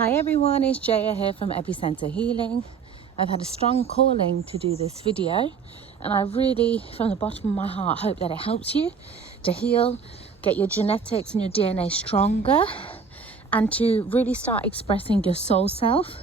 Hi everyone, it's Jaya here from Epicenter Healing. I've had a strong calling to do this video, and I really, from the bottom of my heart, hope that it helps you to heal, get your genetics and your DNA stronger, and to really start expressing your soul self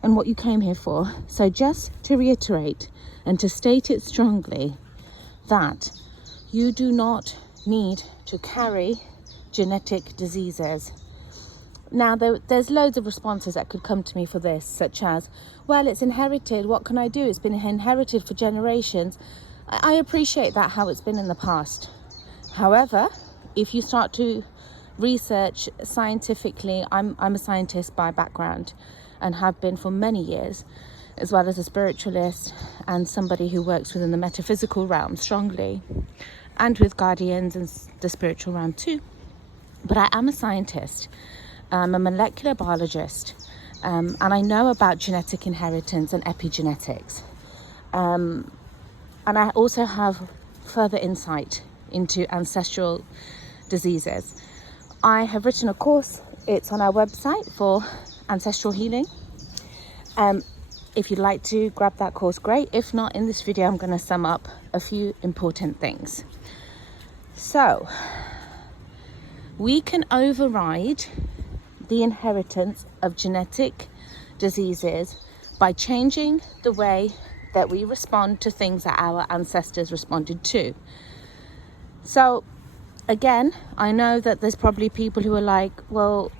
and what you came here for. So just to reiterate and to state it strongly, that you do not need to carry genetic diseases. Now, there's loads of responses that could come to me for this, such as, well, it's inherited, what can I do? It's been inherited for generations. I appreciate that, how it's been in the past. However, if you start to research scientifically, I'm a scientist by background and have been for many years, as well as a spiritualist and somebody who works within the metaphysical realm strongly, and with guardians and the spiritual realm too. But I am a scientist. I'm a molecular biologist, and I know about genetic inheritance and epigenetics. And I also have further insight into ancestral diseases. I have written a course. It's on our website for ancestral healing. If you'd like to grab that course, great. If not, in this video, I'm going to sum up a few important things. So, we can override the inheritance of genetic diseases by changing the way that we respond to things that our ancestors responded to. So again, I know that there's probably people who are like, well,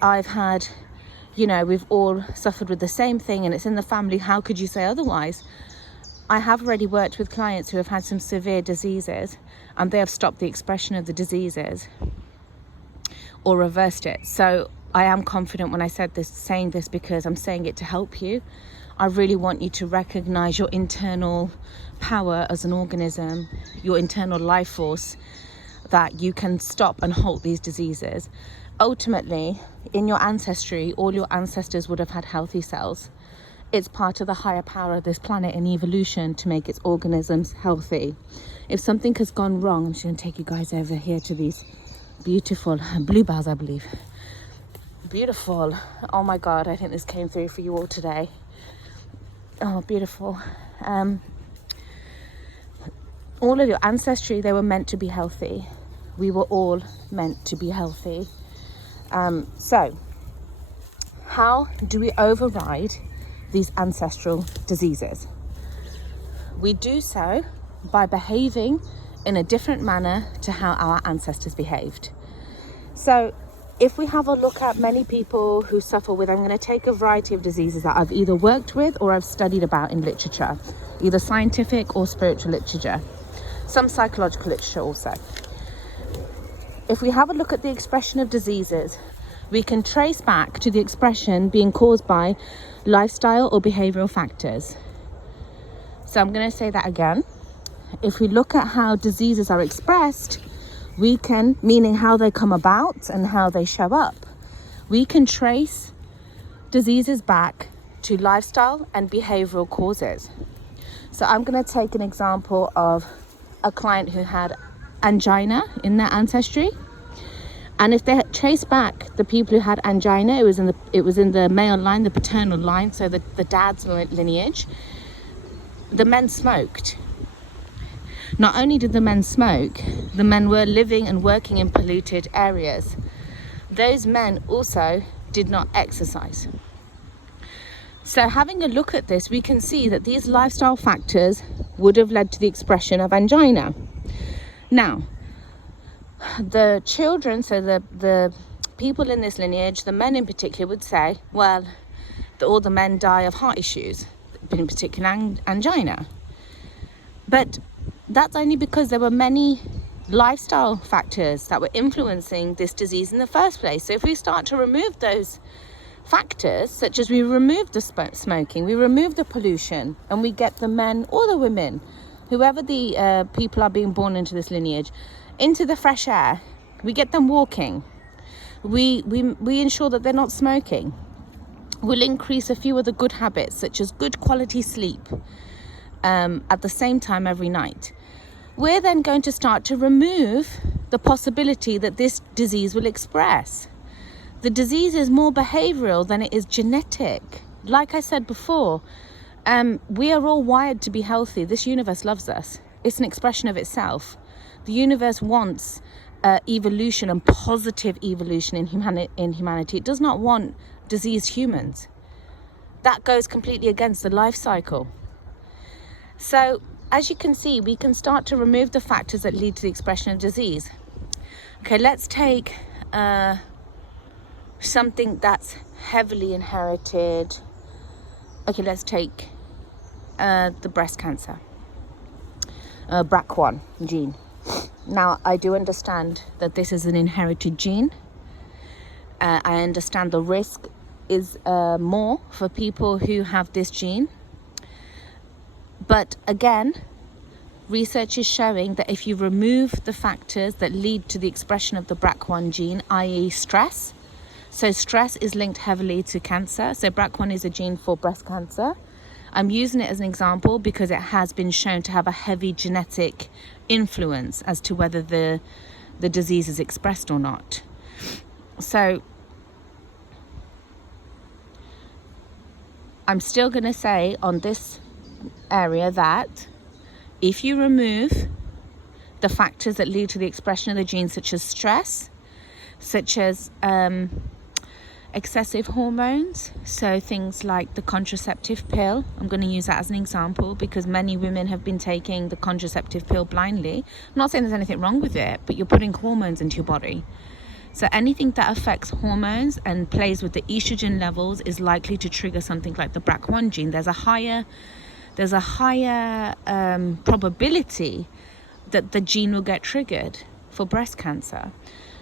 I've had, we've all suffered with the same thing and it's in the family, how could you say otherwise? I have already worked with clients who have had some severe diseases and they have stopped the expression of the diseases or reversed it. So I am confident when I saying this because I'm saying it to help you. I really want you to recognize your internal power as an organism, your internal life force, that you can stop and halt these diseases. Ultimately, in your ancestry, all your ancestors would have had healthy cells. It's part of the higher power of this planet and evolution to make its organisms healthy. If something has gone wrong, I'm just going to take you guys over here to these beautiful bluebells, I believe. Beautiful. Oh my God, I think this came through for you all today. Oh, beautiful. All of your ancestry, they were meant to be healthy. We were all meant to be healthy. So, how do we override these ancestral diseases? We do so by behaving in a different manner to how our ancestors behaved. So, if we have a look at many people who suffer with, I'm going to take a variety of diseases that I've either worked with or I've studied about in literature, either scientific or spiritual literature, some psychological literature also. If we have a look at the expression of diseases, we can trace back to the expression being caused by lifestyle or behavioral factors. So I'm going to say that again. If we look at how diseases are expressed, we can, meaning how they come about and how they show up, we can trace diseases back to lifestyle and behavioral causes. So I'm going to take an example of a client who had angina in their ancestry. And if they trace back the people who had angina, it was in the male line, the paternal line, so the dad's lineage, the men smoked. Not only did the men smoke, the men were living and working in polluted areas. Those men also did not exercise. So having a look at this, we can see that these lifestyle factors would have led to the expression of angina. Now, the children, so the people in this lineage, the men in particular, would say, well, all the men die of heart issues, in particular angina. But that's only because there were many lifestyle factors that were influencing this disease in the first place. So if we start to remove those factors, such as we remove the smoking, we remove the pollution, and we get the men or the women, whoever the people are being born into this lineage, into the fresh air, we get them walking, we ensure that they're not smoking, we'll increase a few other good habits, such as good quality sleep, at the same time every night. We're then going to start to remove the possibility that this disease will express. The disease is more behavioral than it is genetic. Like I said before, we are all wired to be healthy. This universe loves us. It's an expression of itself. The universe wants evolution and positive evolution in humanity. It does not want diseased humans. That goes completely against the life cycle. So, as you can see, we can start to remove the factors that lead to the expression of disease. Okay, let's take something that's heavily inherited. Okay, let's take the breast cancer, BRCA1 gene. Now, I do understand that this is an inherited gene. I understand the risk is more for people who have this gene. But again, research is showing that if you remove the factors that lead to the expression of the BRCA1 gene, i.e. stress, so stress is linked heavily to cancer. So BRCA1 is a gene for breast cancer. I'm using it as an example because it has been shown to have a heavy genetic influence as to whether the disease is expressed or not. So I'm still going to say on this area that if you remove the factors that lead to the expression of the gene, such as stress, such as excessive hormones, so things like the contraceptive pill, I'm going to use that as an example because many women have been taking the contraceptive pill blindly. I'm not saying there's anything wrong with it, but you're putting hormones into your body. So anything that affects hormones and plays with the estrogen levels is likely to trigger something like the BRCA1 gene. There's a higher probability that the gene will get triggered for breast cancer.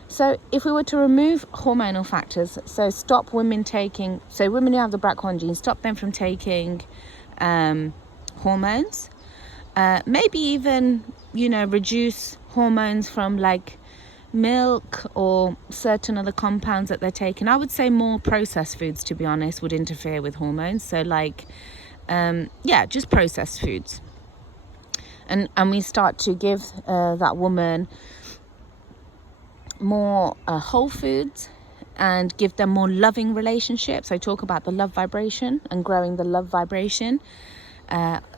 So if we were to remove hormonal factors, so stop women taking, so women who have the BRCA1 gene, stop them from taking hormones, maybe even, reduce hormones from like milk or certain other compounds that they're taking. I would say more processed foods, to be honest, would interfere with hormones. So like, just processed foods. And we start to give that woman more whole foods and give them more loving relationships. I talk about the love vibration and growing the love vibration.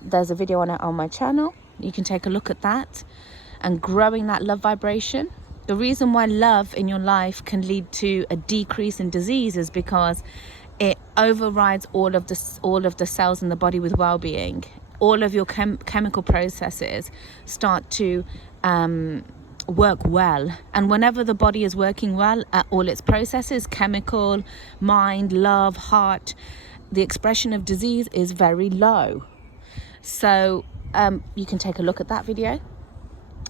There's a video on it on my channel. You can take a look at that and growing that love vibration. The reason why love in your life can lead to a decrease in disease is because it overrides all of the cells in the body with well-being. All of your chemical processes start to work well, and whenever the body is working well at all its processes, chemical, mind, love, heart, the expression of disease is very low. So you can take a look at that video.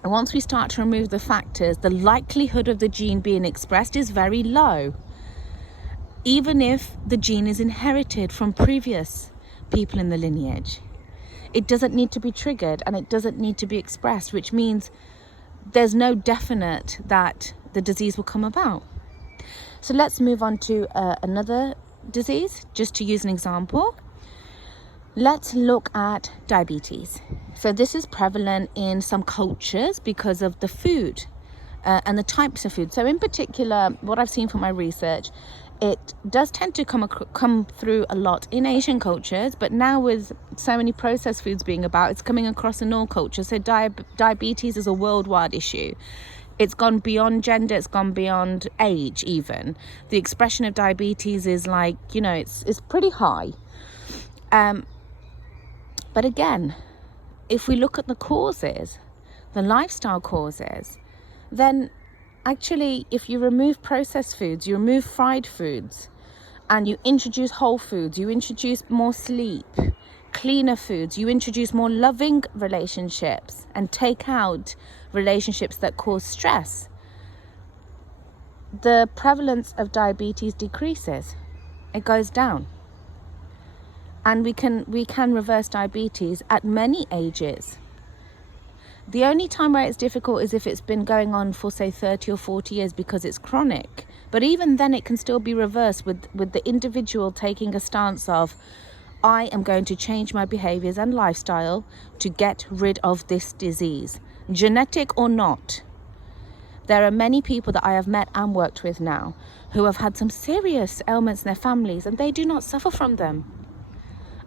And once we start to remove the factors, the likelihood of the gene being expressed is very low, even if the gene is inherited from previous people in the lineage. It doesn't need to be triggered and it doesn't need to be expressed, which means there's no definite that the disease will come about. So let's move on to another disease, just to use an example. Let's look at diabetes. So this is prevalent in some cultures because of the food and the types of food. So in particular, what I've seen from my research, it does tend to come through a lot in Asian cultures, but now with so many processed foods being about, it's coming across in all cultures. So diabetes is a worldwide issue. It's gone beyond gender, it's gone beyond age even. The expression of diabetes is like, it's pretty high. But again, if we look at the causes, the lifestyle causes, then actually, if you remove processed foods, you remove fried foods, and you introduce whole foods, you introduce more sleep, cleaner foods, you introduce more loving relationships, and take out relationships that cause stress, the prevalence of diabetes decreases. It goes down. And we can reverse diabetes at many ages. The only time where it's difficult is if it's been going on for, say, 30 or 40 years because it's chronic. But even then, it can still be reversed with the individual taking a stance of, I am going to change my behaviors and lifestyle to get rid of this disease, genetic or not. There are many people that I have met and worked with now who have had some serious ailments in their families, and they do not suffer from them.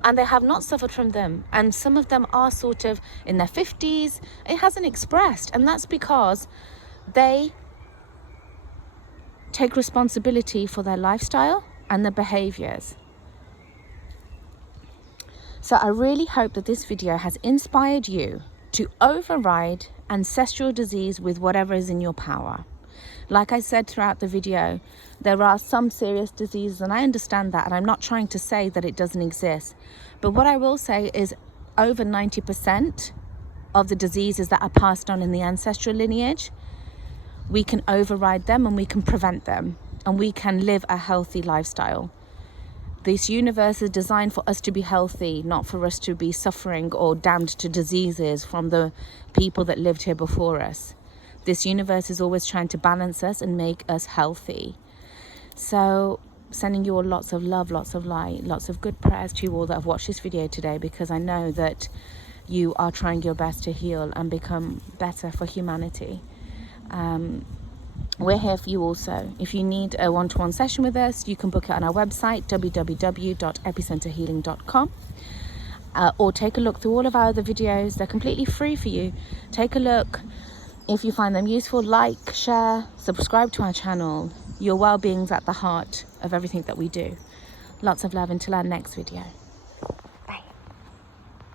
And they have not suffered from them. And some of them are sort of in their 50s. It hasn't expressed. And that's because they take responsibility for their lifestyle and their behaviors. So I really hope that this video has inspired you to override ancestral disease with whatever is in your power. Like I said throughout the video, there are some serious diseases, and I understand that, and I'm not trying to say that it doesn't exist. But what I will say is over 90% of the diseases that are passed on in the ancestral lineage, we can override them and we can prevent them, and we can live a healthy lifestyle. This universe is designed for us to be healthy, not for us to be suffering or damned to diseases from the people that lived here before us. This universe is always trying to balance us and make us healthy. So sending you all lots of love, lots of light, lots of good prayers to you all that have watched this video today, because I know that you are trying your best to heal and become better for humanity. We're here for you also. If you need a one-to-one session with us, you can book it on our website, www.epicenterhealing.com. Or take a look through all of our other videos. They're completely free for you. Take a look. If you find them useful, like, share, subscribe to our channel. Your well-being's at the heart of everything that we do. Lots of love until our next video.